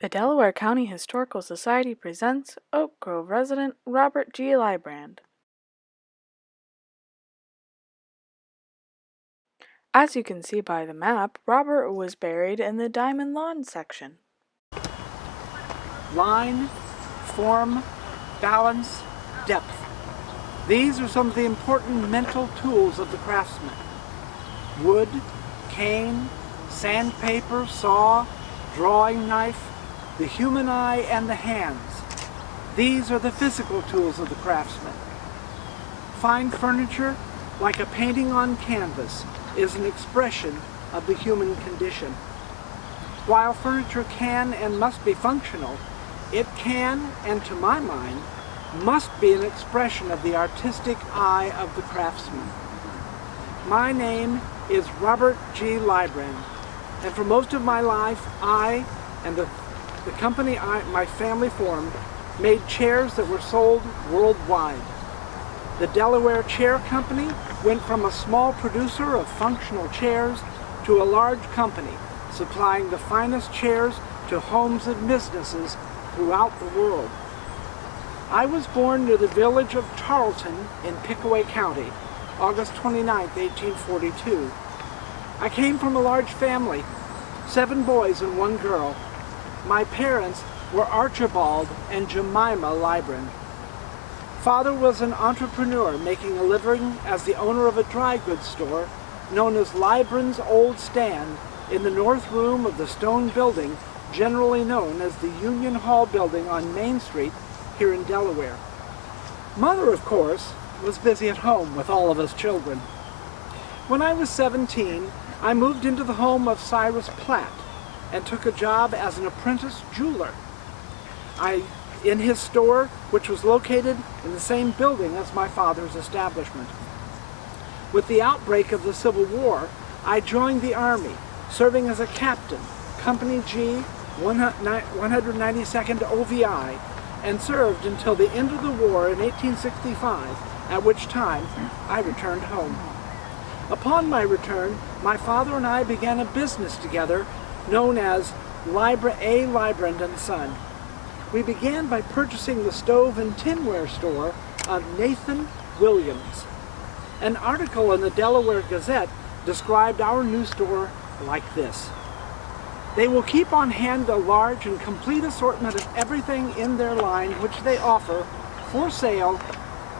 The Delaware County Historical Society presents Oak Grove resident Robert G. Lybrand. As you can see by the map, Robert was buried in the Diamond Lawn section. Line, form, balance, depth. These are some of the important mental tools of the craftsman. Wood, cane, sandpaper, saw, drawing knife, the human eye, and the hands. These are the physical tools of the craftsman. Fine furniture, like a painting on canvas, is an expression of the human condition. While furniture can and must be functional, it can, and to my mind, must be an expression of the artistic eye of the craftsman. My name is Robert G. Lybrand, and for most of my life, I and the company my family formed made chairs that were sold worldwide. The Delaware Chair Company went from a small producer of functional chairs to a large company, supplying the finest chairs to homes and businesses throughout the world. I was born near the village of Tarleton in Pickaway County, August 29, 1842. I came from a large family, 7 boys and 1 girl. My parents were Archibald and Jemima Lybrand. Father was an entrepreneur making a living as the owner of a dry goods store known as Lybrand's Old Stand in the north room of the stone building generally known as the Union Hall building on Main Street here in Delaware. Mother, of course, was busy at home with all of us children. When I was 17, I moved into the home of Cyrus Platt and took a job as an apprentice jeweler. In his store, which was located in the same building as my father's establishment. With the outbreak of the Civil War, I joined the Army, serving as a captain, Company G, 192nd OVI, and served until the end of the war in 1865, at which time I returned home. Upon my return, my father and I began a business together known as Lybrand and Son. We began by purchasing the stove and tinware store of Nathan Williams. An article in the Delaware Gazette described our new store like this: "They will keep on hand a large and complete assortment of everything in their line which they offer for sale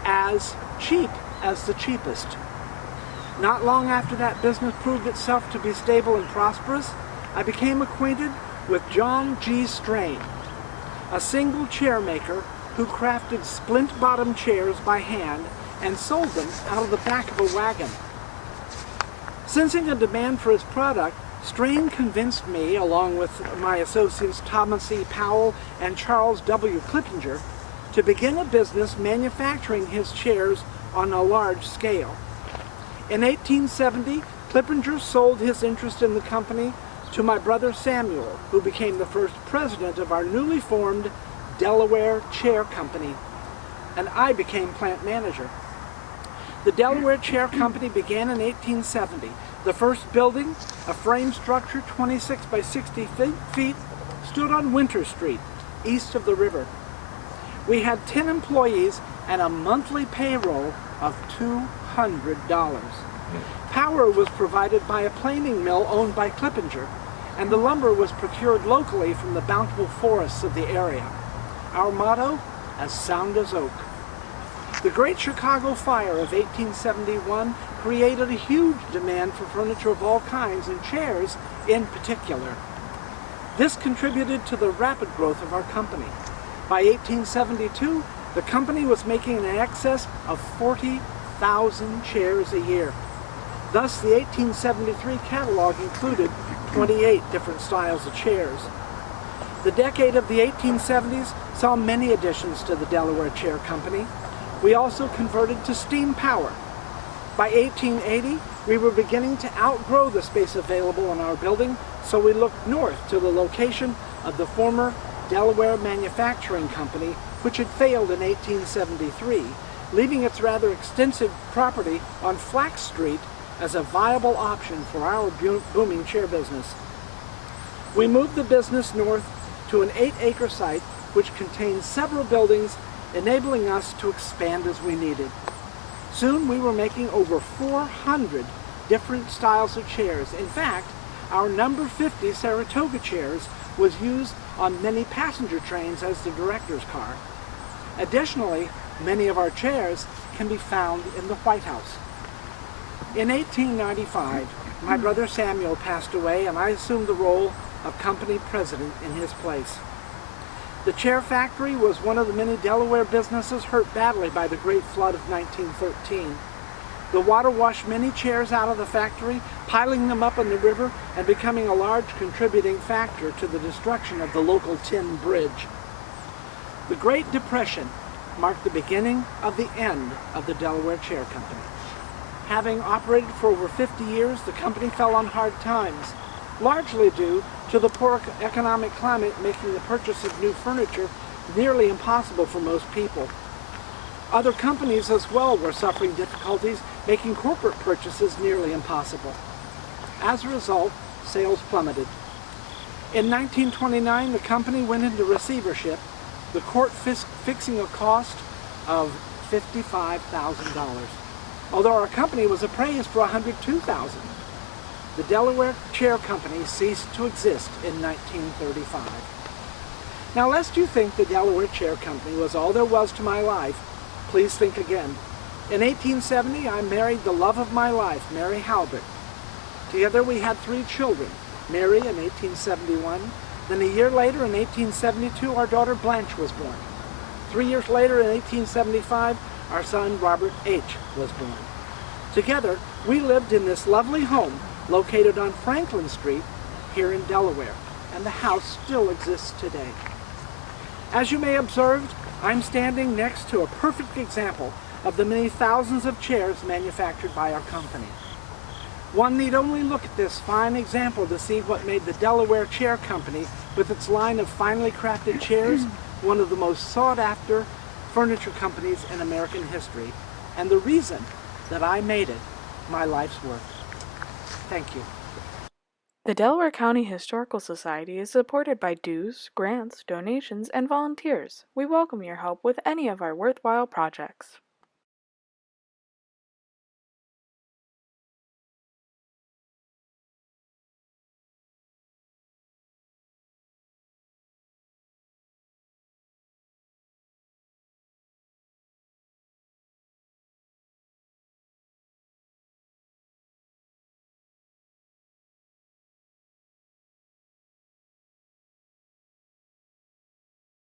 as cheap as the cheapest." Not long after that business proved itself to be stable and prosperous, I became acquainted with John G. Strain, a single chair maker who crafted splint-bottom chairs by hand and sold them out of the back of a wagon. Sensing a demand for his product, Strain convinced me, along with my associates Thomas E. Powell and Charles W. Clippinger, to begin a business manufacturing his chairs on a large scale. In 1870, Clippinger sold his interest in the company to my brother Samuel, who became the first president of our newly formed Delaware Chair Company, and I became plant manager. The Delaware Chair Company began in 1870. The first building, a frame structure 26 by 60 feet, stood on Winter Street, east of the river. We had 10 employees and a monthly payroll of $200. Power was provided by a planing mill owned by Clippinger, and the lumber was procured locally from the bountiful forests of the area. Our motto, as sound as oak. The Great Chicago Fire of 1871 created a huge demand for furniture of all kinds, and chairs in particular. This contributed to the rapid growth of our company. By 1872, the company was making in excess of 40,000 chairs a year. Thus, the 1873 catalog included 28 different styles of chairs. The decade of the 1870s saw many additions to the Delaware Chair Company. We also converted to steam power. By 1880, we were beginning to outgrow the space available in our building, so we looked north to the location of the former Delaware Manufacturing Company, which had failed in 1873, leaving its rather extensive property on Flax Street as a viable option for our booming chair business. We moved the business north to an 8-acre site which contains several buildings, enabling us to expand as we needed. Soon we were making over 400 different styles of chairs. In fact, our number 50 Saratoga chairs was used on many passenger trains as the director's car. Additionally, many of our chairs can be found in the White House. In 1895, my brother Samuel passed away and I assumed the role of company president in his place. The chair factory was one of the many Delaware businesses hurt badly by the Great Flood of 1913. The water washed many chairs out of the factory, piling them up in the river and becoming a large contributing factor to the destruction of the local tin bridge. The Great Depression marked the beginning of the end of the Delaware Chair Company. Having operated for over 50 years, the company fell on hard times, largely due to the poor economic climate making the purchase of new furniture nearly impossible for most people. Other companies as well were suffering difficulties, making corporate purchases nearly impossible. As a result, sales plummeted. In 1929, the company went into receivership, the court fixing a cost of $55,000, although our company was appraised for $102,000. The Delaware Chair Company ceased to exist in 1935. Now, lest you think the Delaware Chair Company was all there was to my life, please think again. In 1870, I married the love of my life, Mary Halbert. Together we had 3 children, Mary in 1871, then a year later in 1872 our daughter Blanche was born. 3 years later in 1875 our son Robert H. was born. Together we lived in this lovely home located on Franklin Street here in Delaware, and the house still exists today. As you may have observed, I'm standing next to a perfect example of the many thousands of chairs manufactured by our company. One need only look at this fine example to see what made the Delaware Chair Company, with its line of finely crafted chairs, one of the most sought-after furniture companies in American history, and the reason that I made it my life's work. Thank you. The Delaware County Historical Society is supported by dues, grants, donations, and volunteers. We welcome your help with any of our worthwhile projects.